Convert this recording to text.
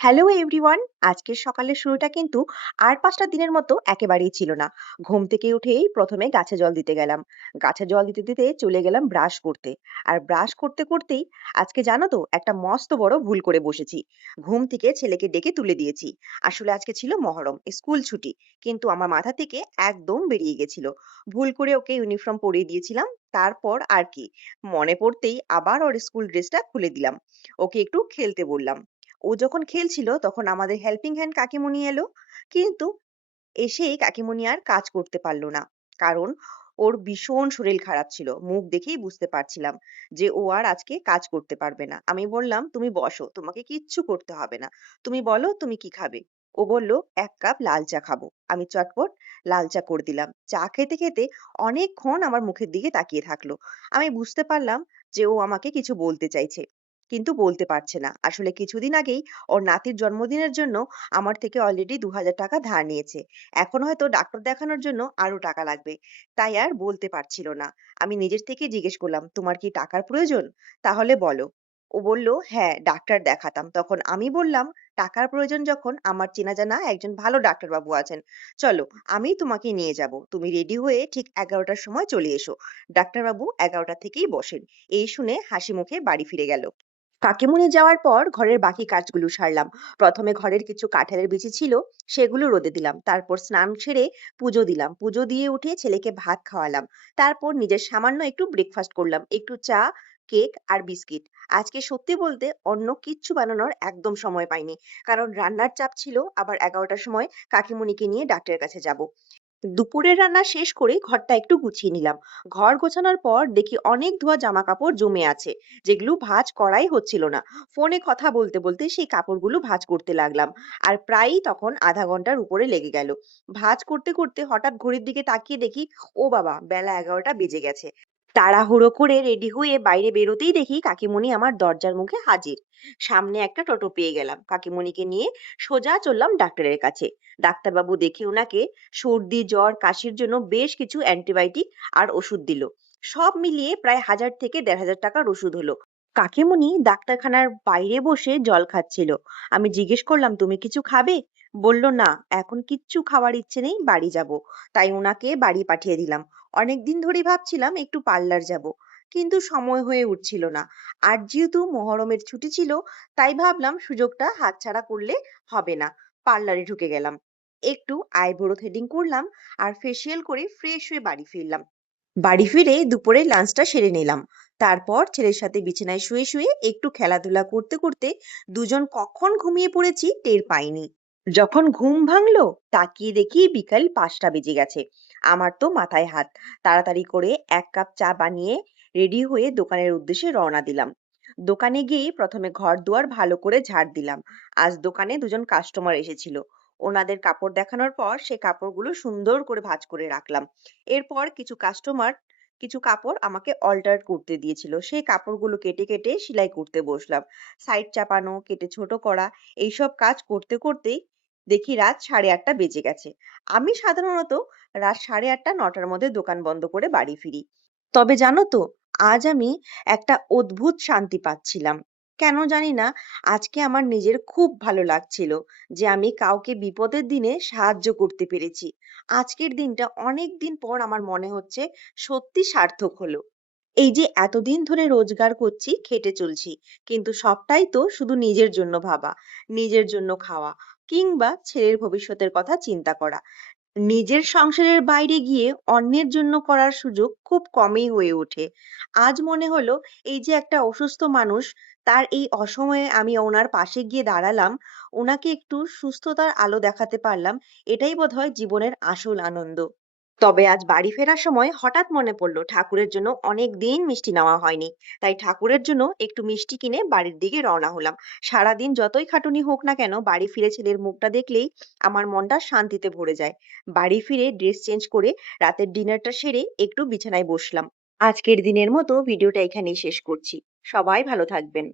Hello everyone. আজকের সকালের শুরুটা কিন্তু আর ৫টা দিনের মতো একেবারেই ছিল না। ঘুম থেকে উঠেই প্রথমে গাছে জল দিতে গেলাম। গাছে জল দিতে দিতে চলে গেলাম ব্রাশ করতে। আর ব্রাশ করতে করতেই আজকে জানো তো একটা মস্ত বড় ভুল করে বসেছি। ঘুম থেকে ছেলেকে ডেকে তুলে দিয়েছি। আসলে আজকে ছিল মহরম, স্কুল ছুটি। কিন্তু আমার মাথা থেকে একদম বেরিয়ে গেছিল। ভুল করে ওকে ইউনিফর্ম পরিয়ে দিয়েছিলাম। তারপর আর কি, মনে পড়তেই আবার ওর স্কুল ড্রেসটা খুলে দিলাম। ওকে একটু খেলতে বললাম। ও যখন খেলছিল তখন আমাদের হেল্পিং হ্যান্ড কাকিমুনি এলো। কিন্তু এসেই কাকিমুনি আর কাজ করতে পারল না। কারণ ওর ভীষণ শরীর খারাপ ছিল। মুখ দেখেই বুঝতে পারছিলাম যে ও আর আজকে কাজ করতে পারবে না। আমি বললাম, তুমি বসো, তোমাকে কিচ্ছু করতে হবে না। তুমি বলো তুমি কি খাবে। ও বলল, এক কাপ লাল চা খাবো। আমি চটপট লাল চা করে দিলাম। চা খেতে খেতে অনেকক্ষণ আমার মুখের দিকে তাকিয়ে থাকলো। আমি বুঝতে পারলাম যে ও আমাকে কিছু বলতে চাইছে, কিন্তু বলতে পারছে না। আসলে কিছুদিন আগেই ওর নাতির জন্মদিনের জন্য আমার থেকে অলরেডি ২,০০০ টাকা ধার নিয়েছে। এখন হয়তো ডাক্তার দেখানোর জন্য আরো টাকা লাগবে। তাই আর বলতে পারছিল না। আমি নিজের থেকে জিজ্ঞেস করলাম, তোমার কি টাকার প্রয়োজন? তাহলে বলো। ও বলল, হ্যাঁ, ডাক্তার দেখাতাম। তখন আমি বললাম, টাকার প্রয়োজন যখন, আমার চেনা জানা একজন ভালো ডাক্তারবাবু আছেন। চলো, আমি তোমাকে নিয়ে যাব। তুমি রেডি হয়ে ঠিক ১১টার সময় চলে এসো। ডাক্তারবাবু ১১টা থেকেই বসেন। এই শুনে হাসি মুখে বাড়ি ফিরে গেল। কাকিমুনি যাওয়ার পর ঘরের বাকি কাজগুলো সারলাম। প্রথমে ঘরের কিছু কাঁঠালের বিচি ছিল, সেগুলো রোদে দিলাম। তারপর স্নান সেরে পুজো দিলাম। পুজো দিয়ে উঠে ছেলেকে ভাত খাওয়ালাম। তারপর নিজের সামান্য একটু ব্রেকফাস্ট করলাম, একটু চা, কেক আর বিস্কিট। আজকে সত্যি বলতে অন্য কিচ্ছু বানানোর একদম সময় পাইনি, কারণ রান্নার চাপ ছিল। আবার ১১টার সময় কাকিমুনিকে নিয়ে ডাক্তারের কাছে যাব। দুপুরের রান্না শেষ করে ঘরটা একটু গুছিয়ে নিলাম। ঘর গোছানোর পর দেখি অনেক ধোয়া জামা কাপড় জমে আছে, যেগুলো ভাঁজ করাই হচ্ছিল না। ফোনে কথা বলতে বলতে সেই কাপড়গুলো ভাঁজ করতে লাগলাম। আর প্রায়ই তখন আধা ঘন্টার উপরে লেগে গেল। ভাঁজ করতে করতে হঠাৎ ঘড়ির দিকে তাকিয়ে দেখি, ও বাবা, বেলা ১১টা বেজে গেছে। তাড়াহুড়ো করে রেডি হয়ে বাইরে বেরোতেই দেখি কাকিমণি আমার দরজার মুখে হাজির। সামনে একটা টোটো পেয়ে গেলাম। কাকিমণিকে নিয়ে সোজা চললাম ডাক্তারের কাছে। ডাক্তারবাবু দেখে ওনাকে সর্দি জ্বর কাশির জন্য বেশ কিছু অ্যান্টিবায়োটিক আর ওষুধ দিল। সব মিলিয়ে প্রায় ১,০০০ থেকে ১,৫০০ টাকার ওষুধ হলো। কাকিমণি ডাক্তারখানার বাইরে বসে জল খাচ্ছিল। আমি জিজ্ঞেস করলাম, তুমি কিছু খাবে? বলল, না, এখন কিচ্ছু খাওয়ার ইচ্ছে নেই, বাড়ি যাব। তাই ওনাকে বাড়ি পাঠিয়ে দিলাম। অনেকদিন ধরেই ভাবছিলাম একটু পার্লার যাব, কিন্তু সময় হয়ে উঠছিল না। আর যেহেতু মহরমের ছুটি ছিল, তাই ভাবলাম সুযোগটা হাতছাড়া করলে হবে না। পার্লারে ঢুকে গেলাম। একটু আইব্রো থ্রেডিং করলাম আর ফেসিয়াল করে ফ্রেশ হয়ে বাড়ি ফিরলাম। বাড়ি ফিরে দুপুরে লাঞ্চটা সেরে নিলাম। তারপর ছেলের সাথে বিছানায় শুয়ে শুয়ে একটু খেলাধুলা করতে করতে দুজন কখন ঘুমিয়ে পড়েছি টের পাইনি। যখন ঘুম ভাঙলো, তাকিয়ে দেখি বিকাল ৫টা বেজে গেছে। আমার তো মাথায় হাত। তাড়াতাড়ি করে ১ কাপ চা বানিয়ে রেডি হয়ে দোকানের উদ্দেশ্যে রওনা দিলাম। দোকানে গিয়ে প্রথমে ঘর দুয়ার ভালো করে ঝাড় দিলাম। আজ দোকানে দুজন কাস্টমার এসেছিল। ওনাদের কাপড় দেখানোর পর সে কাপড়গুলো সুন্দর করে ভাঁজ করে রাখলাম। এরপর কিছু কাপড় আমাকে অল্টার করতে দিয়েছিল। সেই কাপড়গুলো কেটে কেটে সেলাই করতে বসলাম। সাইড চাপানো, কেটে ছোট করা, এইসব কাজ করতে করতেই দেখি রাত ৮:৩০ বেজে গেছে। আমি সাধারণত রাত ৮:৩০ ৯টার মধ্যে দোকান বন্ধ করে বাড়ি ফিরি। তবে জানো তো, আজ আমি একটা অদ্ভুত শান্তি পাচ্ছিলাম। কেন জানি না, আজকে আমার নিজের খুব ভালো লাগছিল যে আমি কাউকে বিপদের দিনে সাহায্য করতে পেরেছি। আজকের দিনটা অনেক দিন পর আমার মনে হচ্ছে সত্যি সার্থক হলো। এই যে এতদিন ধরে রোজগার করছি, খেটে চলছি, কিন্তু সবটাই তো শুধু নিজের জন্য ভাবা, নিজের জন্য খাওয়া, কিংবা ছেলের ভবিষ্যতের কথা চিন্তা করা। নিজের সংসারের বাইরে গিয়ে অন্যের জন্য করার সুযোগ খুব কমই হয়ে ওঠে। আজ মনে হলো, এই যে একটা অসুস্থ মানুষ, তার এই অসময়ে আমি ওনার পাশে গিয়ে দাঁড়ালাম, ওনাকে একটু সুস্থতার আলো দেখাতে পারলাম, এটাই বোধহয় জীবনের আসল আনন্দ। তবে আজ বাড়ি ফেরার সময় হঠাৎ মনে পড়লো ঠাকুরের জন্য অনেক দিন মিষ্টি নেওয়া হয়নি। তাই ঠাকুরের জন্য একটু মিষ্টি কিনে বাড়ির দিকে রওনা হলাম। সারাদিন যতই খাটুনি হোক না কেন, বাড়ি ফিরে ছেলের মুখটা দেখলেই আমার মনটা শান্তিতে ভরে যায়। বাড়ি ফিরে ড্রেস চেঞ্জ করে রাতের ডিনারটা সেরে একটু বিছানায় বসলাম। আজকের দিনের মতো ভিডিওটা এখানেই শেষ করছি। সবাই ভালো থাকবেন।